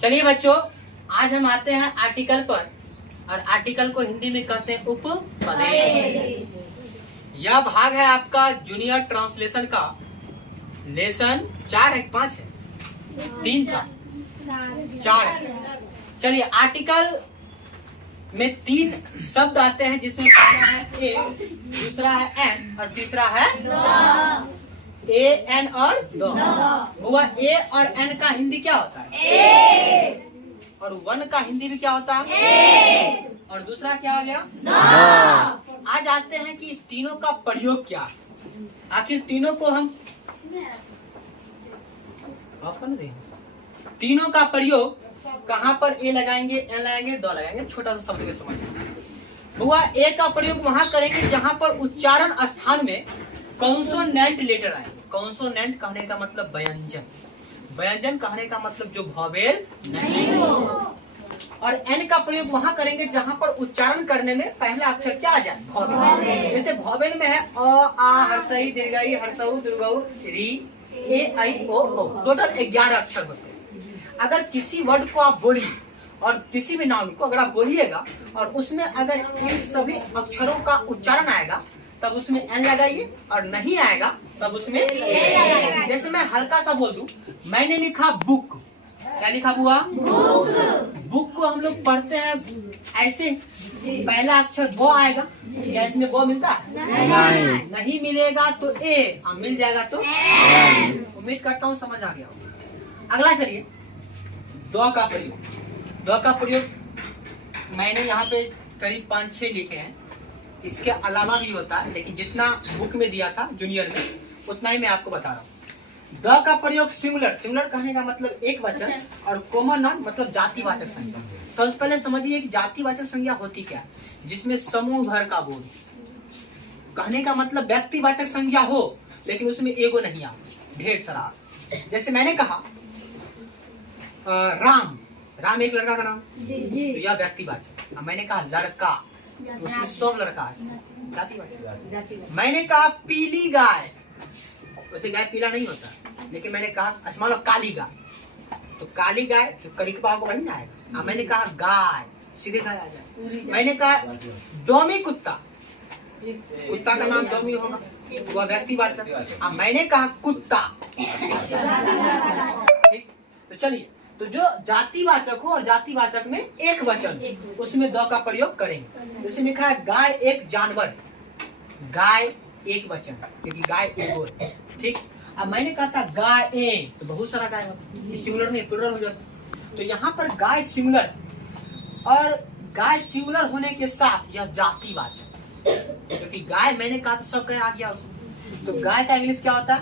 चलिए बच्चों, आज हम आते हैं आर्टिकल पर, और आर्टिकल को हिंदी में कहते हैं उपपदेश। यह भाग है आपका जूनियर ट्रांसलेशन का। लेसन 4 है 5 है 3 4 है। चलिए, आर्टिकल में 3 शब्द आते हैं, जिसमें पहला है ए, दूसरा है एन और तीसरा है ए एन और द। हुआ ए और एन का हिंदी क्या होता है? ए। और वन का हिंदी भी क्या होता है? ए। और दूसरा क्या आ गया? द। आज आते हैं कि इस तीनों का प्रयोग क्या है। आखिर तीनों को हम तीनों का प्रयोग कहाँ पर ए लगाएंगे, एन लगाएंगे, द लगाएंगे, छोटा सा शब्द में समझ। हुआ ए का प्रयोग वहां करेंगे जहां पर उच्चारण स्थान में कॉन्सोनेंट लेटर आए। कॉन्सोनेंट कहने का मतलब व्यंजन, व्यंजन कहने का मतलब जो वॉवेल नहीं हो। और एन का प्रयोग वहां करेंगे जहां पर उच्चारण करने में पहला अक्षर क्या आ जाए? वॉवेल। जैसे वॉवेल में है अ, आ, हर्षई, दीर्घई, हर्षऊ, दीर्घऊ, री, ए, आई, ओ, औ। टोटल 11 अक्षर होते हैं। अगर किसी वर्ड को आप बोलिए और किसी भी नाउन को अगर आप बोलिएगा और उसमें अगर इन सभी अक्षरों का उच्चारण आएगा तब उसमें एन लगाइए, और नहीं आएगा तब उसमें ए लगाइए। जैसे मैं हल्का सा बोल दूं, मैंने लिखा बुक। क्या लिखा बुआ? बुक। बुक को हम लोग पढ़ते हैं ऐसे, पहला अक्षर ब आएगा। क्या इसमें ब मिलता है? नहीं मिलेगा तो ए, और मिल जाएगा तो एन। उम्मीद करता हूँ समझ आ गया होगा। अगला चलिए, द का प्रयोग। द का प्रयोग मैंने यहाँ पे करीब 5-6 लिखे हैं। इसके अलावा भी होता है, लेकिन जितना बुक में दिया था जूनियर में उतना ही मैं आपको बता रहा हूँ। द का प्रयोग सिंगुलर, सिंगुलर कहने का मतलब एक वचन, और कॉमन नाउन मतलब जातिवाचक संज्ञा। सबसे पहले समझिए कि जातिवाचक संज्ञा होती क्या, जिसमें समूह भर का बोध। कहने का मतलब व्यक्तिवाचक संज्ञा हो लेकिन उसमें एगो नहीं आ, ढेर सारा। जैसे मैंने कहा राम, राम एक लड़का का नाम, तो यह व्यक्तिवाचक। अब मैंने कहा लड़का, उसमें सब लड़का जातिवाचक। मैंने कहा पीली गाय, वैसे गाय पीला नहीं होता, लेकिन मैंने कहा मान लो काली गाय, तो काली गाय तो करिकबा को वही ना आएगा। अब मैंने कहा गाय, सीधे गाय आ जाए। मैंने कहा डोमी कुत्ता, कुत्ता का नाम डोमी होगा, वह व्यक्तिवाचक। अब मैंने कहा कुत्ता, ठीक। तो चलिए, तो जो जातिवाचक हो और जातिवाचक में एक वचन, उसमें द का प्रयोग करेंगे। जैसे लिखा है गाय एक जानवर, गाय एक वचन, क्योंकि गाय एक और, ठीक। अब मैंने कहा था गाय ए, तो बहुत सारा गाय होता, सिंगुलर में प्लुरल हो जाता। तो यहाँ पर गाय सिंगुलर, और गाय सिंगुलर होने के साथ यह जातिवाचक, क्योंकि गाय मैंने कहा तो सब गाय आ गया उसमें। तो गाय का इंग्लिश क्या होता है?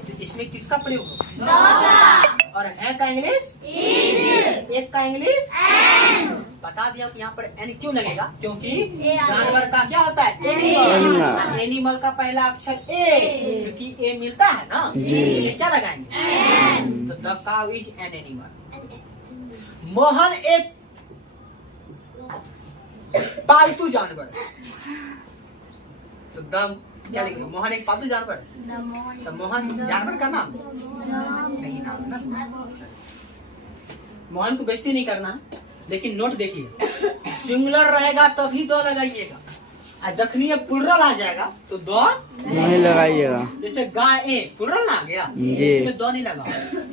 तो इसमें किसका प्रयोग होगा? और है का इंग्लिश इज, एक का इंग्लिश एन। बता दिया कि यहाँ पर एन क्यों लगेगा, क्योंकि जानवर का क्या होता है? एनिमल। एनिमल का पहला अक्षर ए, क्योंकि ए मिलता है ना, इसलिए क्या लगाएंगे? एन। तो the cow is an animal. Mohan एक पालतू जानवर, तो द क्या लिखेंगे? मोहन एक पालतू जानवर, तो मोहन जानवर का नाम नहीं, नाम है ना। मोहन को बेइज्जती नहीं करना, लेकिन नोट देखिए, सिंगुलर रहेगा तभी दो लगाइएगा, और जखनी प्लुरल आ जाएगा तो दो नहीं लगाइएगा। जैसे गाय ए, प्लुरल ना आ गया, इसमें दो नहीं लगा।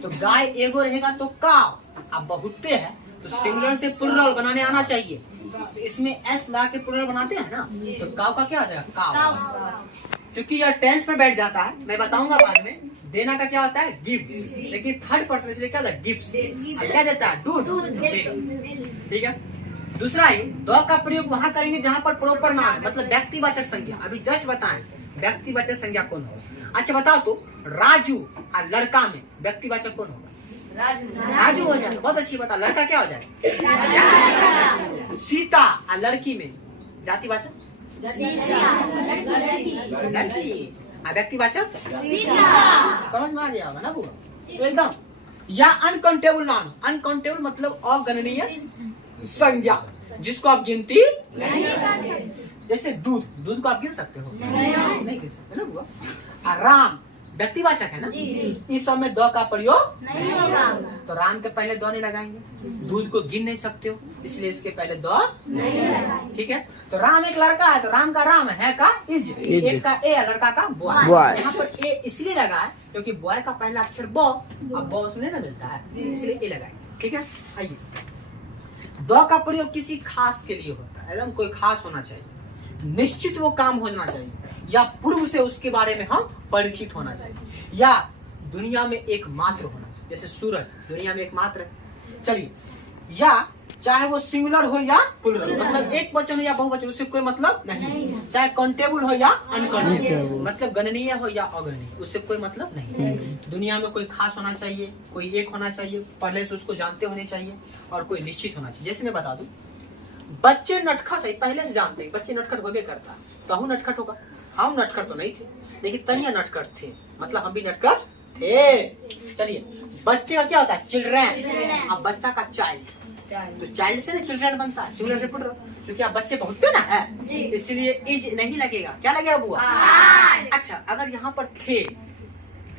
तो गाय एगो रहेगा तो काव, अब बहुते है तो सिंगुलर से प्लुरल बनाने आना चाहिए। तो इसमें एस ला के प्लुरल बनाते हैं ना, तो काव का क्या आ जाएगा? काव। क्योंकि यह टेंस में बैठ जाता है, मैं बताऊंगा बाद में। देना का क्या होता है? गिव, लेकिन थर्ड पर्सन इसलिए क्या होता है? गिव्स। क्या देता है? दूध। ठीक है। दूसरा ही द का प्रयोग वहां करेंगे जहां पर प्रॉपर नाउन, मतलब व्यक्तिवाचक संज्ञा। अभी जस्ट बताएं व्यक्तिवाचक संज्ञा कौन होगा। अच्छा बताओ तो, राजू और लड़का में व्यक्तिवाचक कौन होगा? राजू हो जाए, बहुत अच्छी बता। लड़का क्या हो जाए? सीता और लड़की में जातिवाचक लड़की, व्यक्तिवाचक समझ में आ गया होगा ना बुआ? तो एकदम। या अनकाउंटेबल नाउन, अनकाउंटेबल मतलब अगणनीय संज्ञा, जिसको आप गिनती नहीं कर सकते। जैसे दूध, दूध को आप गिन सकते हो? नहीं गिन सकते ना बुआ। राम, व्यक्तिवाचक है ना, इस सब में द का प्रयोग नहीं होगा। तो राम के पहले द नहीं लगाएंगे, दूध को गिन नहीं सकते हो, इसलिए इसके पहले द नहीं लगाएंगे। ठीक है, तो राम एक लड़का है, तो राम का राम है का इज, एक का ए, लड़का का बॉय। यहाँ पर ए इसलिए लगा है क्योंकि बॉय का पहला अक्षर ब, अब ब उसमें ना मिलता है, इसलिए ए लगाएंगे। ठीक है, आइए, द का प्रयोग किसी खास के लिए होता है, एकदम कोई खास होना चाहिए, निश्चित वो काम होना चाहिए, या पूर्व से उसके बारे में हम परिचित होना चाहिए, या दुनिया में एकमात्र होना चाहिए, जैसे सूरज दुनिया में एकमात्र है। चलिए, या चाहे वो सिंगुलर हो या प्लुरल, मतलब एक वचन हो या बहुवचन, उससे कोई मतलब नहीं। चाहे काउंटेबल हो या अनकाउंटेबल, मतलब गणनीय हो या अगणनीय, उससे कोई मतलब नहीं। दुनिया में कोई खास होना चाहिए, कोई एक होना चाहिए, पहले से उसको जानते होने चाहिए, और कोई निश्चित होना चाहिए। जैसे मैं बता दूं, बच्चे नटखट है, पहले से जानते हैं बच्चे नटखट होबे करता, तहु नटखट होगा। हम नटखट तो नहीं थे, लेकिन तनिया नटखट थे, मतलब हम भी नटखट थे। चलिए, बच्चे का क्या होता है? चिल्ड्रन। अब बच्चा का चाइल्ड, तो चाइल्ड से ना चिल्ड्रन बनता है, सिंगुलर से प्लुरल, क्योंकि आप बच्चे बहुत थे ना है, इसलिए इज नहीं लगेगा। क्या लगेगा बुआ? अच्छा, अगर यहाँ पर थे,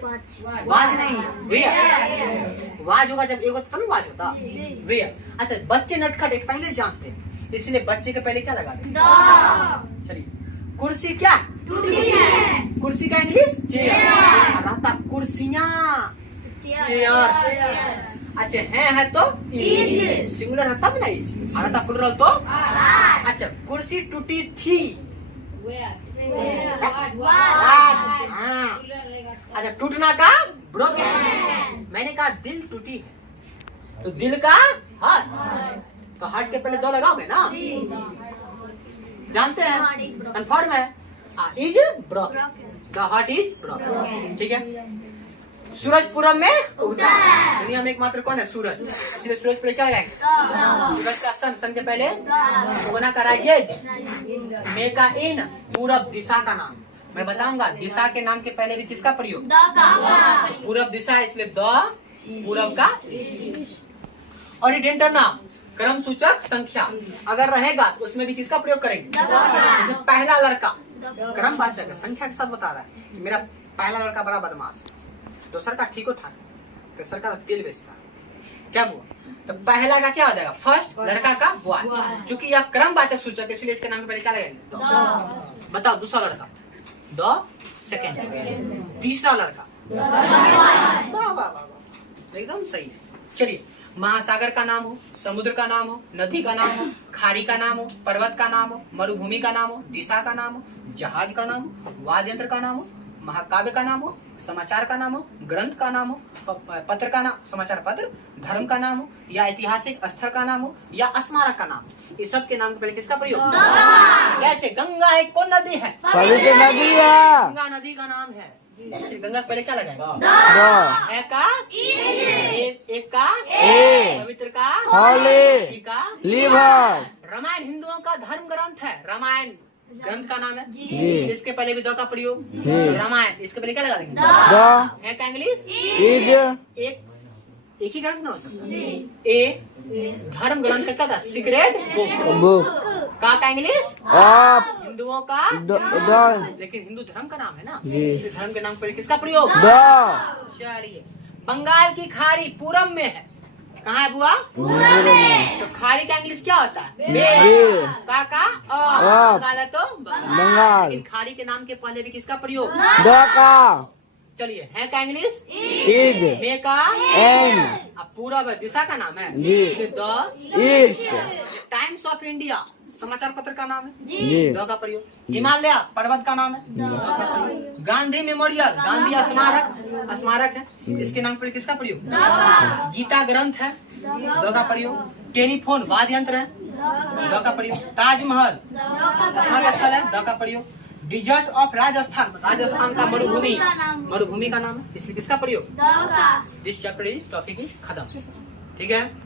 वाज नहीं, वेयर। वाज होगा जब एगो तब वाज होता, वेयर। अच्छा, बच्चे नटखट एक पहले जानते हैं, इसलिए बच्चे के पहले क्या लगा दें? चलिए, कुर्सी क्या? कुर्सी का इंग्लिश चेयर, रहता कुर्सियाँ, चेयर्स। अच्छा, है तो इज, सिंगुलर है तब ना इज, और रहता प्लुरल तो। अच्छा, कुर्सी टूटी थी, हाँ। अच्छा, टूटना का ब्रोकन, मैंने कहा दिल टूटी है, तो दिल का हार्ट, तो हार्ट के पहले दो लगाओगे ना, जानते हैं, कंफर्म है, is broken, the heart is broken. ठीक है, सूरज पूरब में उगता है, दुनिया में एकमात्र कौन है? सूरज, इसलिए सूरज पे क्या लगाएंगे? सूरज का सन, सन के पहले उगना का राइज, मे का इन, पूरब दिशा का नाम। मैं बताऊंगा दिशा के नाम के पहले भी किसका प्रयोग? पूरब दिशा, इसलिए द पूरब का। ओरिएंटेटर नाम, क्रम सूचक संख्या अगर रहेगा उसमें भी किसका प्रयोग करेंगे? जैसे पहला लड़का, क्रमवाचक संख्या के साथ बता रहा है कि मेरा पहला लड़का बड़ा बदमाश है, दूसरा का ठीक ठाक, तीसरा का तेल बेचता है, क्या हुआ? तो पहला का क्या हो जाएगा? फर्स्ट, लड़का का बॉय, चूंकि यह क्रमवाचक सूचक इसलिए इसके नाम के पहले क्या लगेगा? बताओ, दूसरा लड़का द सेकेंड, तीसरा लड़का वाह वाह वाह, एकदम सही है। चलिए, महासागर का नाम हो, समुद्र का नाम हो, नदी का नाम हो, खाड़ी का नाम हो, पर्वत का नाम हो, मरुभूमि का नाम हो, दिशा का नाम हो, जहाज का नाम हो, वाद्य यंत्र का नाम हो, महाकाव्य का नाम हो, समाचार का नाम हो, ग्रंथ का नाम हो, पत्र का नाम, समाचार पत्र, धर्म का नाम हो, या ऐतिहासिक स्थल का नाम हो, या स्मारक का नाम हो, इस सब के नाम के पहले किसका प्रयोग? कैसे? गंगा एक कौन नदी है? पवित्र नदी है, गंगा नदी का नाम है, गंगा पहले क्या लगाएगा? ए का एक का ए, पवित्र का होली, का लीवर। रामायण हिंदुओं का धर्म ग्रंथ है, रामायण ग्रंथ का नाम है, इसके पहले भी द का प्रयोग, रामायण, इसके पहले क्या लगा देंगे? द। ए का इंग्लिश इज, एक ही ग्रंथ ना हो सकता, ए धर्म ग्रंथ का क्या था? Secret book. का इंग्लिश आप, हिंदुओं का, लेकिन हिंदू धर्म का नाम है ना, इस धर्म के नाम पर किसका प्रयोग? चलिए, बंगाल की खाड़ी पूरब में है, कहाँ है बुआ? पूरब में। तो खाड़ी का इंग्लिश क्या होता है? का बंगाल है तो बंगाल, लेकिन खाड़ी के नाम के पहले भी किसका प्रयोग? का। चलिए, है का इंग्लिश इज, मे का एन, अब पूरब है, दिशा का नाम है, the east. Times of India समाचार पत्र का नाम है, जी। द का प्रयोग। हिमालय पर्वत का नाम है, द का प्रयोग। गांधी मेमोरियल, गांधी स्मारक, स्मारक है, इसके नाम पर किसका प्रयोग? गीता ग्रंथ है, द का प्रयोग। टेलीफोन वाद्य यंत्र है, द का प्रयोग। ताजमहल स्मारक स्थल है, द का प्रयोग। डिजर्ट ऑफ राजस्थान, राजस्थान का मरुभूमि, मरुभूमि का नाम है, इसलिए किसका प्रयोग? This chapter is topic is खत्म। ठीक है।